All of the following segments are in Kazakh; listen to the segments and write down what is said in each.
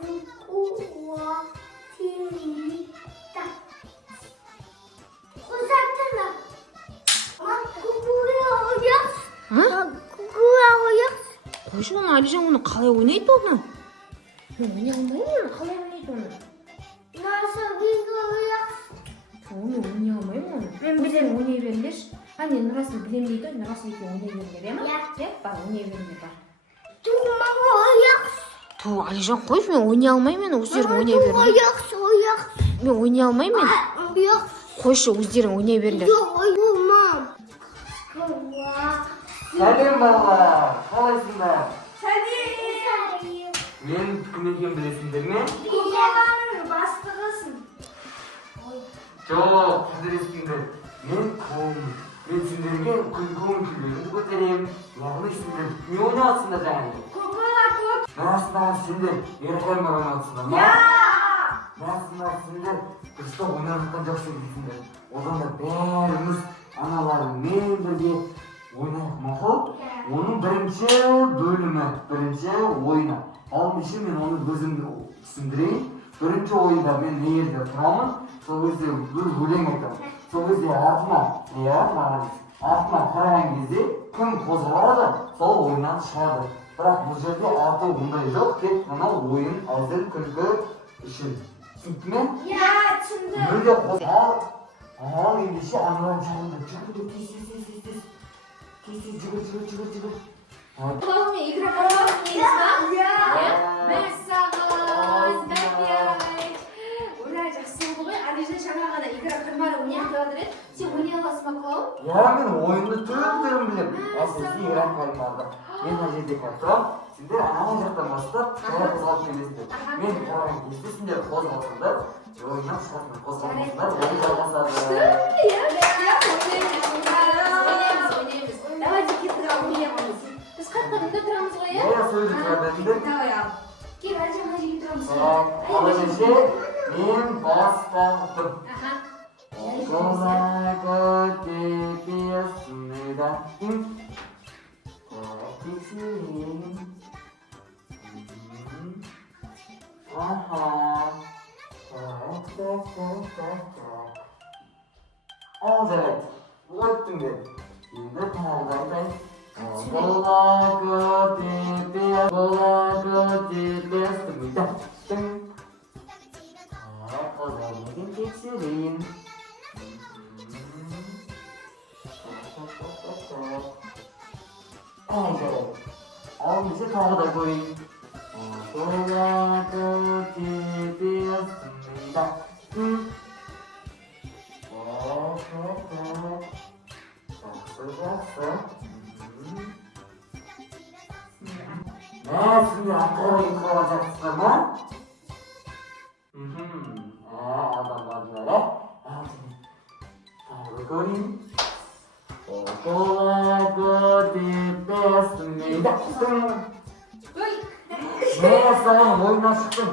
구구와 티리다. 호사트나. 구구야. 응? 구구야. қойшы оны Алижан оны қалай ойнайды оны? Мен ойнай алмаймын, қалай ойнайды оны? 나서기구야. Оны ойнай алмаймын оны. Мен білем, ойнай беріңдерші. Әне Нұрасыл білем дейді, Нұрасыл екен ойнай беріңдер, ма? Иә. Бар, ойнай беріңдер, бар. тугуя. Алижан қойшы, мен ойнай алмаймын, өздерің ойнай беріңдер. Тугуя. Мен ойнай алмаймын. Yok. Қойшы, өздерің ойнай беріңдер. Yok, olmam. Kuva. Сәлем балалар, қалайсыңдар? Seni. Мен кім екенін білесіңдер ме? Kuvanın bastığısın. Жоқ, білесіңдер. Мен қауым. Мен сендерге көңіл күйлеріңді көтеремін. Яғни сендер не ойнаватсыңдар жаңағы? Kukular kuk. Расында сендер еркем ойнаватсыңдар ма? Расында сендер дұрыста ойнап жатқан жоқсың дейсіңдер. Одан да бәріміз аналармен бірге ойнайық мақұл. Оның бірінші бөлімі, бірінші ойыны. Ал үшін мен оны өзімді түсіндірейін. Бірінші ойында мен не жерде тұрамын, сол кезде бір өлең айтамын. Сол кезде артына қараған кезде кім қозғалады, сол ойыннан шығады. Бірақ бұл жерде арту ондай жоқ, тек мынау ойын әзіл күлкі үшін. Түсінді ме? Ya şimdi. Мүлде қозғал. Ал ендеше аналар жағында жүгір. Главное, игра по-моему, Мәссаған, дәпер. Ойнай жақсы болды ғой. Алижан жаңа ғана игра кальмара ойнай жатыр еді. Сен ойнай аласың ба, Клау? Я мен ойынды түрін білем. Әсіресе игра кальмарды. Мен мына жерде тұрам. Сендер ана жақтан бастап қалай қозғалып келесіңдер. Мен қалай кезде сендер қозғалсыңдар, ойыннан шығасыңдар, қозғалмасыңдар, ойын жалғасады. Давайте кетіра ойнайық. Біз қаттығында тұрамыз ғой, Я сөйлеп тұрады. Давай ал. Кел, Алижан мына жерге тұрамыз. Ал ендеше мен бастадым. Қолай көтепесіңді. Тексерейін. Ал жарайды. Өттіңдер. Енді тағы айтайын. Қолай көтепесіңді. Қолаймен тексерейін. Ал жарайды. Ал ендеше тағы да көрейін. Қолай көтепесіңді. Жақсы. Сендер ақылы ұйқыға жатсыздар ма? Адамдардың тағы көрейін. Қолай көтепесіңді. Саған ойыннан шықтым.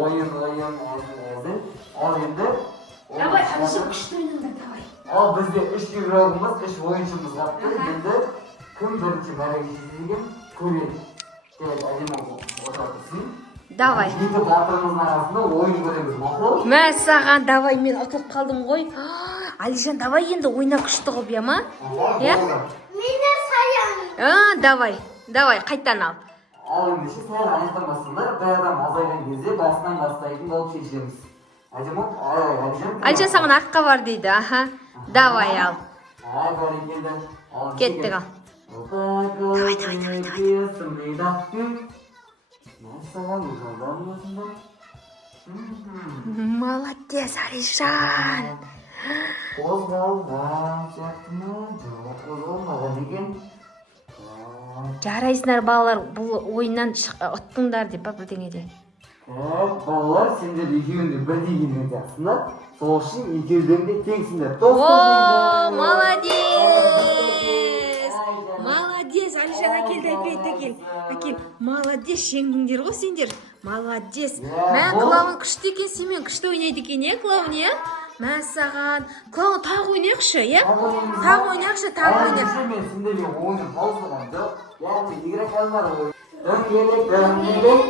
Ойын, әзіл. Ал енді... Давай, Алижан күшті ойнаңдар, давай. Ал бізде 3 игрогымыз, 3 ойыншымыз қапты. Енді кім бірінші мәреге жеткен көреді. Кел, әдемі отырсын. Давай. Екі батырымыздың арасында ойын көреміз, мақұл? Мәссаған, давай, мен ұтылып қалдым ғой. Алижан, давай енді ойна күшті қылып, ма? Mine sayang. Давай, қайттан ал. Ал ендеше сәл аяқтамасыңдар, бір адам азайған кезде басынан бастайтын болып шешеміз. Алижан? Алижан саған аққа бар дейді, аха. Давай ал. Бәрекелді. Кеттік ал. Давай. Мәссаған, ұжалдан болсыңдар. Молодец, Алижан. Қозғалған сияқты ма? Жоқ, қозғалмаған екен. Жарайсыңдар балалар, бұл ойыннан ұттыңдар деп па бірдеңеде. Балалар, сендер екеуінде бірдей келген сияқтысыңдар. Сол үшін екеудің де теңсіңдер. О, молодец! Молодец, Алижан әкелді, әкел. Молодец, жеңдіңдер ғой сендер. Молодец. Мә, Клауын күшті екен, семен күшті ойнайды екен, Клауын, Мәссаған. Клауын тағы ойнайықшы, Тағы ойнайықшы. Мен сендерге ойыным таусылған жоқ. Яғни игра кальмар ойын. дөңгелек, дөңгелек,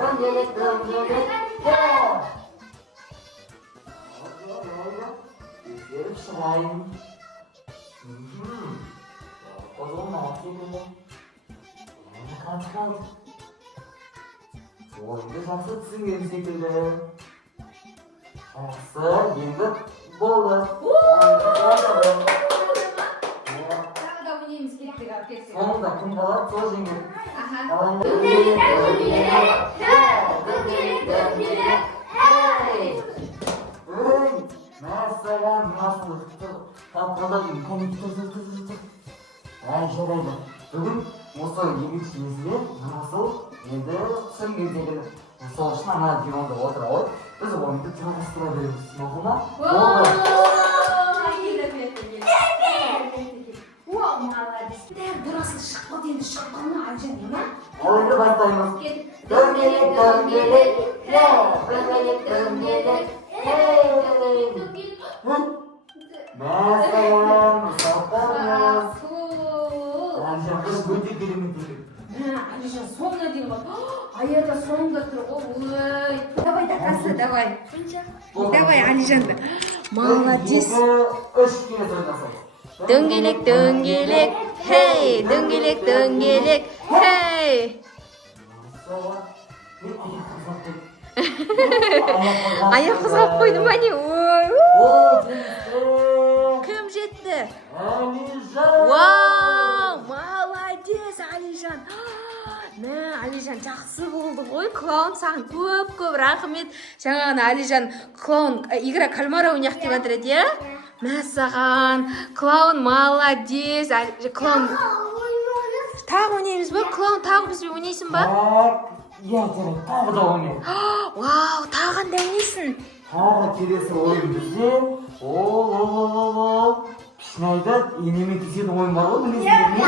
дөңгелек, дөңгелек, Өзгеріп шығайын. Қозғалма, ақсүйді ме? Енді қатып қалды. Ойынды жақсы түсінген секілді. Жақсы, енді болды. Соңында кім қалады, сол жеңген. Мәссаған, насылықты тапқаладың, комментер. Жарайды. Бүгін осы екінші меселе насыл енді түсінген секілді. Сол үшін ана диванда отыра ғой. Біз ойынды жалғастыра береміз. Мақұл ма? Дұрасы шықпады енді шыққаны Әлжан ема? Ойынды бастаймыз. Дөңгелек, дөңгелек, дөңгелек, дөңгелек, Мәссаған, сақтарыңыз. Әлжан, біз өте керемет екен. Әлжан соңына дейін ғой. Аяда соңында тұр. Ой. Давай доказы, давай. Давай Әлжанды. Молодец. 3 кез ойнасақ. Дөңгелек, дөңгелек, хей, дөңгелек, дөңгелек, хей. Аяқ қызғап қойды ма не? Кім жетті? Вау, молодец, Әлижан. Әлижан жақсы болды ғой. Клоун саған көп рахмет. Жаңағыны Әлижан клоун игра кальмара ойнақ деп жатыр еді, иә? Мәссаған, клоун молодец. Клоун тағы ойнаймыз ба? Клоун тағы бізбен ойнайсың ба? Иә, жарайды, тағы да ойнайын. Вау, тағы қандай ойнайсың? Тағы келесі ойын бізде Пішінайды енемен тесетін ойын бар ғой, білесіңдер ме?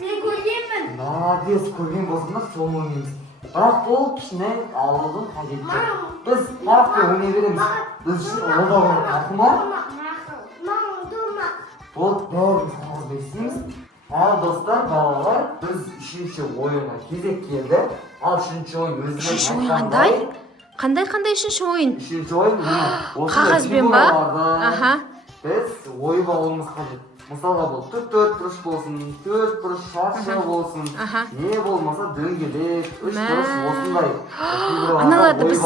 Мен көргенмін. Молодец, көрген болсаңдар сол ойнаймыз. Бірақ ол кішінай алудың қажеті жоқ. Біз лаппен ойнай береміз. Біз үшін ол да ойын ақыл ма? Ол бәріміз қағазбен істейміз. Ал достар, балалар, біз үшінші ойынға кезек келді. Ал үшінші ойын өзінің Үшінші ойын қандай? Қандай үшінші ойын? Үшінші ойын қағазбен ба? Аха. Біз ойып алуымыз қажет. Мысалға бұл төрт бұрыш болсын, төрт бұрыш шаршы болсын, не болмаса дөңгелек, үш бұрыш осындай. Аналарды біз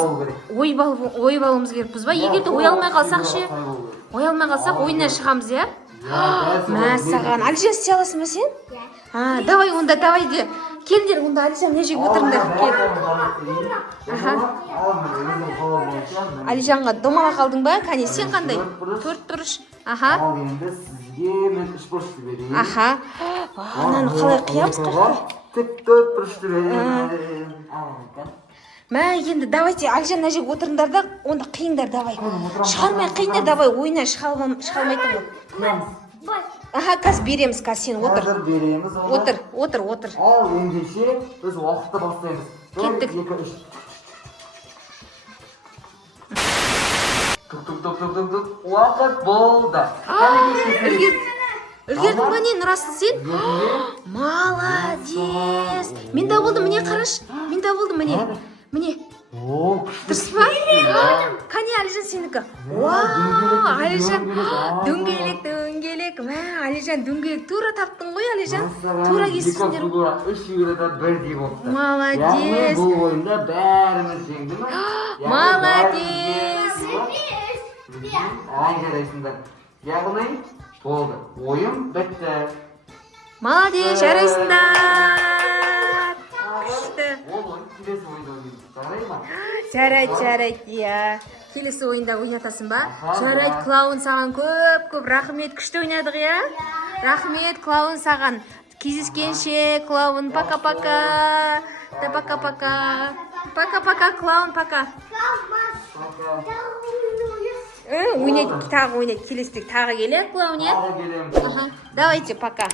ойып алуымыз керекпіз ба? Егер де ой алмай қалсақ ше? Ой алмай қалсақ ойыннан шығамыз, иә? Мәссаған, Әлжан істей аласың ба сен? Давай онда, давай де. Келдер, онда Әлжан мына жерге отырыңдар. Әлжанға домалақ алдың ба? Кәне, сен қандай? Төрт бұрыш. Ал енді сізге мен үш бұрышты берейін. Ананы қалай қиямыз қырқы? Тік төрт бұрышты берейін. Мә, енді давайте Әлжан мына жерге отырыңдар да, онда қиыңдар, давай. Шығармай қиыңдар, давай, ойынан шығалмайтын ғой. Қазір береміз, қазір сен отыр. Қазір береміз. Отыр. Ал ендеше біз уақытты бастаймыз. Кеттік. Тук. Уақыт болды. Үлгердің ба не, Нұрасыл сен? Молодец. Мен де болдым, міне қараш. Мен де болдым, міне. Дұрыс па? Қане Әлжан сенікі? Әлжан дөңгелек. Әлжан дөңгелек тура таптың ғой, Әлжан. Тура кесісіңдер. Үш үйірді бірдей болыпты. Молодец. Бұл ойында бәріміз жеңді ме? Молодец. Жарайсыңдар. Яғни болды. Ойын бітті. Молодец, жарайсыңдар. Күшті. Ол ойын келесі ойында ойнайды. Жарай ма? Жарайды, иә. Келесі ойында ойнатасың ба? Жарайды, клоун саған көп рахмет. Күшті ойнадық, иә? Рахмет, клоун саған. Кездескенше, клоун, пока-пока. Пока-пока. Пока-пока, клоун, пока. Ойнайды, тағы ойнайды. Келестік тағы келе, клоун, иә? Тағы келем. Давайте, пока.